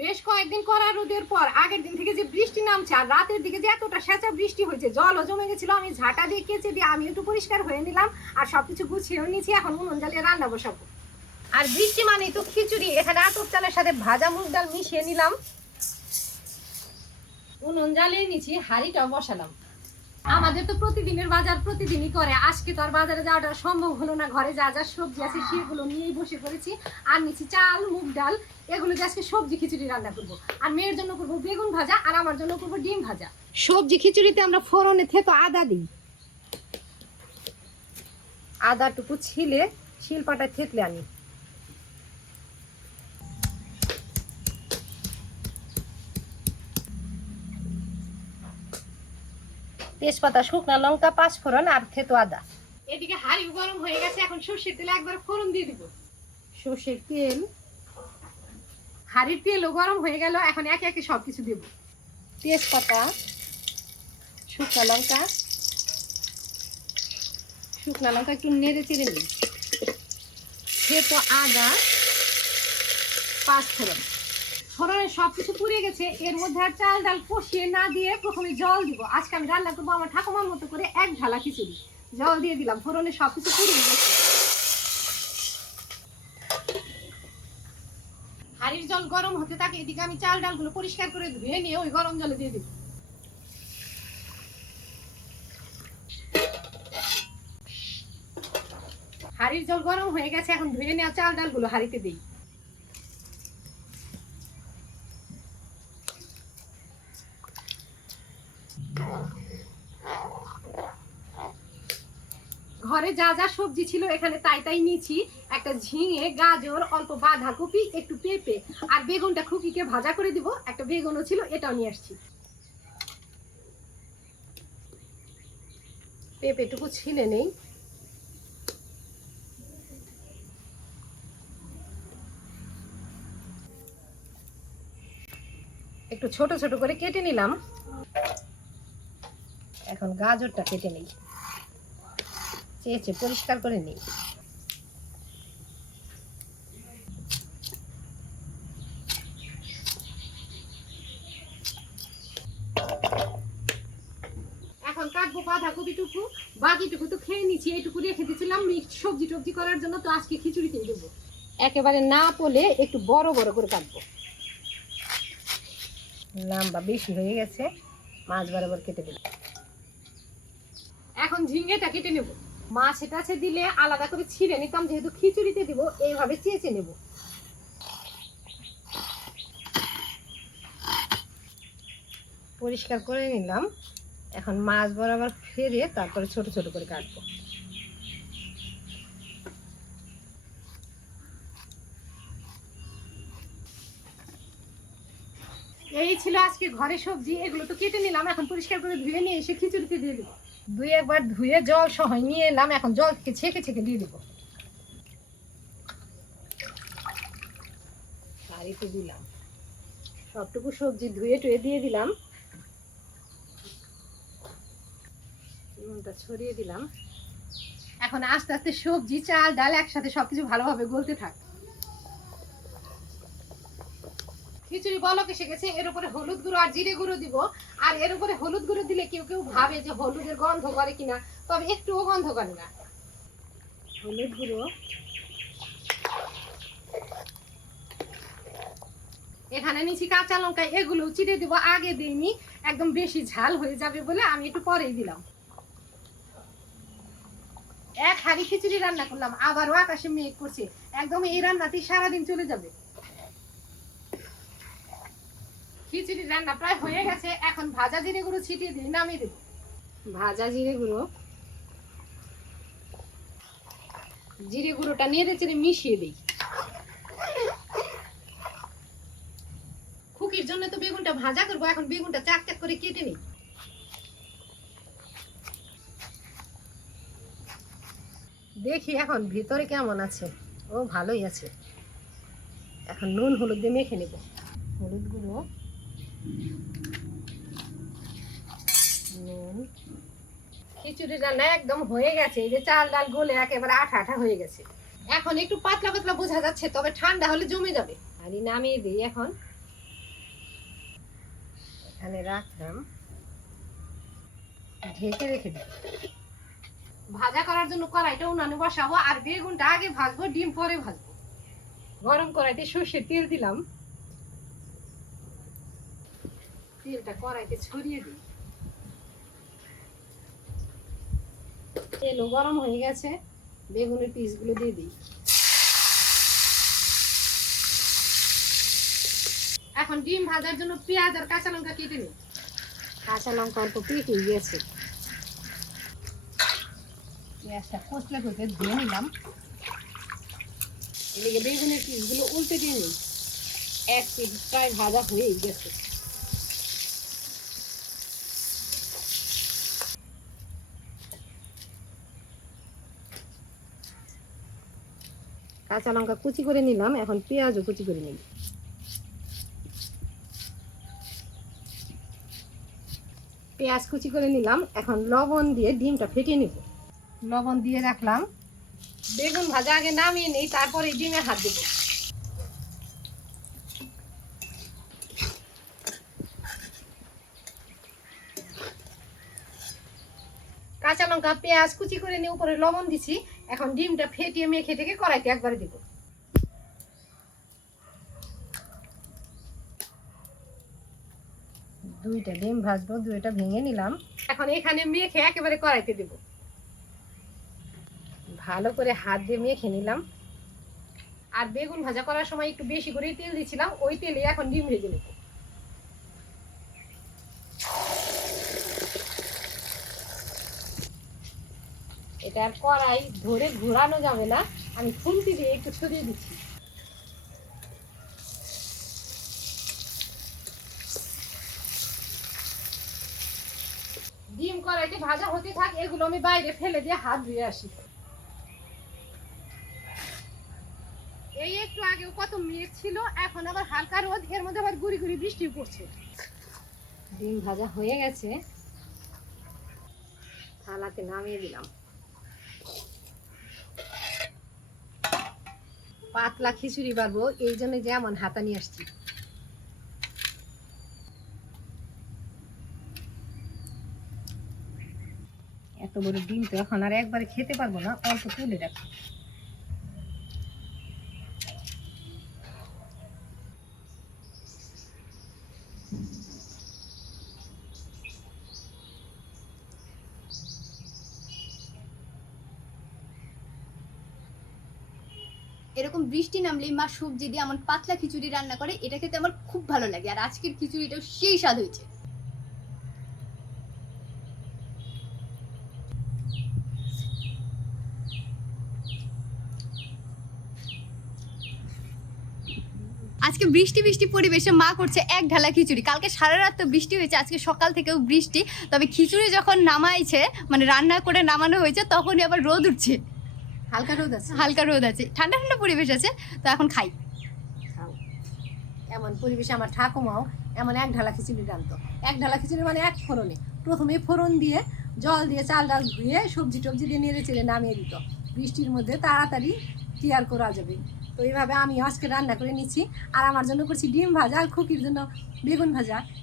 বেশ কয়েকদিন করা রোদের পর, আগের দিন থেকে যে বৃষ্টি নামছে আর রাতের দিকে যে এতটা সেঁচা বৃষ্টি হয়েছে, জলও জমে গেছিল, আমি ঝাঁটা দিয়ে কেচে দিয়ে আমি একটু পরিষ্কার হয়ে নিলাম আর সবকিছু গুছিয়েও নিয়েছি, এখন উনুন জ্বালিয়ে রান্না বসাবো। আর বৃষ্টি মানে তো খিচুড়ি, এখানে আতপ চালের সাথে ভাজা মুগ ডাল মিশিয়ে নিলাম। উনুন জ্বালিয়ে নিচ্ছি হাঁড়িটাও বসালাম। আমাদের তো প্রতিদিনের বাজার প্রতিদিনই করে। আজকে তো আর বাজারে যাওয়াটা সম্ভব হলো না। ঘরে যা যা সবজি আছে সেগুলো নিয়েই বসে পড়েছি। আর নিচ্ছি চাল, মুগ ডাল। এগুলো দিয়ে আজকে সবজি খিচুড়ি রান্না করব। আর মেয়ের জন্য করব বেগুন ভাজা, আর আমার জন্য করব ডিম ভাজা। সবজি খিচুড়িতে আমরা ফোড়নে থেতো আদা দিই। আদাটুকু ছিলে শিলপাটায় থেতলে আনি। তেজপাতা শুকনা লঙ্কা পাঁচ ফোড়ন আর থেতো আদা। এদিকে হাঁড়ি গরম হয়ে গেছে এখন সর্ষের তেলে একবার ফোড়ন দিয়ে দিব। সর্ষের তেল? হাঁড়ির তেলও গরম হয়ে গেল এখন একে একে সব কিছু দেব। তেজপাতা শুকনা লঙ্কা। শুকনা লঙ্কা একটু নেড়ে চেড়ে নিই। থেতো আদা পাঁচ ফোড়নের সব কিছু পুড়ে গেছে, এর মধ্যে আর চাল ডাল কষিয়ে না দিয়ে প্রথমে জল দিব। আজকে আমি রান্না করব আমার ঠাকুমার মতো করে এক ঢালা খিচুড়ি। জল দিয়ে দিলাম ফোড়নে সব কিছু পুড়ে গেছে। হাড়ির জল গরম হতে থাকে, এদিকে আমি চাল ডালগুলো পরিষ্কার করে ধুয়ে নিয়ে ওই গরম জলে দিয়ে দিব হাড়ির জল গরম হয়ে গেছে, এখন ধুয়ে নেওয়া চাল ডালগুলো হাড়িতে দিই। যা যা সবজি ছিল এখানে তাই তাই নিয়েছি। একটা ঝিঙে, গাজর, অল্প বাঁধাকপি, একটু পেঁপে আর বেগুনটা খুকিকে ভাজা করে দিব। একটা বেগুনও ছিল, এটাও নিয়ে আসছি। পেঁপেটুকু ছিলে নেই। একটু ছোট ছোট করে কেটে নিলাম। এখন গাজরটা কেটে নেই। চেয়েছে পরিষ্কার করে নিই। এখন কাটবো বাঁধাকপিটুকু বাকিটুকু তো খেয়ে নিচ্ছি এইটুকু রেখে দিয়েছিলাম মিক্সড সবজি টবজি করার জন্য তো আজকে খিচুড়িতে দেবো। একেবারে না পলে একটু বড় বড় করে কাটবো। লম্বা বেশি হয়ে গেছে মাছ বরাবর কেটে দেবো। এখন ঝিঙ্গেটা কেটে নেব। মাছ টাছে দিলে আলাদা করে ছিঁড়ে নিতাম, যেহেতু খিচুড়িতে দিব, এইভাবে চেঁচে নেব। পরিষ্কার করে নিলাম। এখন মাছ বরাবর ফেরে তারপরে ছোট ছোট করে কাটবো। এই ছিল আজকে ঘরে সবজি, এগুলো তো কেটে নিলাম। এখন পরিষ্কার করে ধুয়ে নিয়ে এসে খিচুড়িতে দিয়ে দেবো। দুই একবার ধুয়ে জল সহ নিয়ে এলাম, এখন জল থেকে ছেঁকে ছেঁকে দিয়ে দেবো। বাড়িতে দিলাম। সবটুকু সবজি ধুয়ে টুয়ে দিয়ে দিলাম। নুনটা ছড়িয়ে দিলাম। এখন আস্তে আস্তে সবজি, চাল, ডাল একসাথে সবকিছু ভালোভাবে গলতে থাক। খিচুড়ি বলক এসে গেছে এর উপরে হলুদ গুঁড়ো আর জিরে গুঁড়ো দিব। আর এর উপরে হলুদ গুঁড়ো দিলে কেউ কেউ ভাবে যে হলুদের গন্ধ করে কিনা। তবে একটুও গন্ধ করে না। হলুদ গুঁড়ো। এখানে নিচে কাঁচা লঙ্কা, এগুলো চিড়ে দিব। আগে দিইনি। একদম বেশি ঝাল হয়ে যাবে বলে আমি একটু পরেই দিলাম। এক হাড়ি খিচুড়ি রান্না করলাম। আবারও আকাশে মেঘ করছে। একদম এই রান্নাতেই সারাদিন চলে যাবে। খিচুড়ি রান্না প্রায় হয়ে গেছে এখন ভাজা জিরে গুঁড়ো ছিটিয়ে দিই নামিয়ে দেবো। ভাজা জিরে গুঁড়ো? জিরে গুঁড়োটা নেড়ে চেড়ে মিশিয়ে দিই। খুকির জন্য তো বেগুনটা ভাজা করব এখন বেগুনটা চাক চাক করে কেটে নিই। দেখি এখন ভিতরে কেমন আছে। ও ভালোই আছে। এখন নুন হলুদ দিয়ে মেখে নেব। হলুদ গুঁড়ো? খিচুড়ি রান্না একদম হয়ে গেছে, এই যে চাল ডাল গলে একেবারে আঠা আঠা হয়ে গেছে। এখন একটু পাতলা পাতলা বোঝা যাচ্ছে, তবে ঠান্ডা হলে জমে যাবে। নামিয়ে দিই এখন। এখানে রাখলাম। ঢেকে রেখে দিই। ভাজা করার জন্য কড়াইটা উনানে বসাবো, আর বেগুনটা আগে ভাজবো, ডিম পরে ভাজবো। গরম কড়াইতে সর্ষের তেল দিলাম। তেলটা কড়াইতে ছড়িয়ে দিই। তেলও গরম হয়ে গেছে, বেগুনের পিসগুলো দিয়ে দিই। এখন ডিম ভাজার জন্য পেঁয়াজ আর কাঁচা লঙ্কা কেটে নিই। কাঁচা লঙ্কা অল্প পেকে গিয়েছে পেঁয়াজটা কচলে করে ধুয়ে নিলাম। এদিকে বেগুনের পিসগুলো উল্টে দিয়ে নিই। এক পিস প্রায় ভাজা হয়েই গেছে। কাঁচা লঙ্কা কুচি করে নিলাম, এখন পেঁয়াজও কুচি করে নিই পেঁয়াজ কুচি করে নিলাম, এখন লবণ দিয়ে ডিমটা ফেটিয়ে নিব। লবণ দিয়ে রাখলাম। বেগুন ভাজা আগে নামিয়ে নিই, তারপরে ডিমে হাত দেব। কাঁচা লঙ্কা পেঁয়াজ কুচি করে নিয়ে উপরে লবণ দিছি। এখন ডিমটা ফেটিয়ে মেখে থেকে কড়াইতে একবারে দিব। দুইটা ডিম ভাজবো দুইটা ভেঙে নিলাম। এখন এখানে মেখে একেবারে কড়াইতে দেব। ভালো করে হাত দিয়ে মেখে নিলাম। আর বেগুন ভাজা করার সময় একটু বেশি করে তেল দিছিলাম ওই তেলে এখন ডিম ভেজে নেব। এটা আর কড়াই ধরে ঘোরানো যাবে না। আমি খুন্তি দিয়ে একটু ছড়িয়ে দিচ্ছি। ডিম কড়াইতে ভাজা হতে থাক, এগুলো আমি বাইরে ফেলে দিয়ে হাত ধুয়ে আসি। এই একটু আগেও কত মেঘ ছিল, এখন আবার হালকা রোদ, এর মধ্যে আবার গুড়ি গুড়ি বৃষ্টি পড়ছে। ডিম ভাজা হয়ে গেছে। থালাতে নামিয়ে দিলাম। পাতলা খিচুড়ি বাড়বো এই জন্য যেমন হাতা নিয়ে আসছি। এত বড় ডিম তো এখন আর একবারে খেতে পারব না, অল্প তুলে রাখি। এরকম বৃষ্টি নামলেই মা সবজি দিয়ে আমার পাতলা খিচুড়ি রান্না করে, এটা খেতে আমার খুব ভালো লাগে। আর আজকের খিচুড়িটাও সেই স্বাদ হয়েছে। আজকে বৃষ্টি বৃষ্টি পরিবেশে মা করছে এক ঢালা খিচুড়ি। কালকে সারা রাত তো বৃষ্টি হয়েছে, আজকে সকাল থেকেও বৃষ্টি। তবে খিচুড়ি যখন নামাইছে মানে রান্না করে নামানো হয়েছে, তখনই আবার রোদ উঠছে। হালকা রোদ আছে? হালকা রোদ আছে। ঠান্ডা ঠান্ডা পরিবেশ আছে তো এখন খাই। এমন পরিবেশে আমার ঠাকুমাও এমন এক ঢালা খিচুড়ি রাখতো এক ঢালা খিচুড়ি মানে এক ফোড়নে। প্রথমে ফোড়ন দিয়ে জল দিয়ে চাল ডাল ধুয়ে সবজি টবজি দিয়ে নেড়ে চেড়ে নামিয়ে দিত। বৃষ্টির মধ্যে তাড়াতাড়ি তৈয়ার করা যাবে? তো এইভাবে আমি আজকে রান্না করে নিচ্ছি। আর আমার জন্য করছি ডিম ভাজা আর খুকির জন্য বেগুন ভাজা।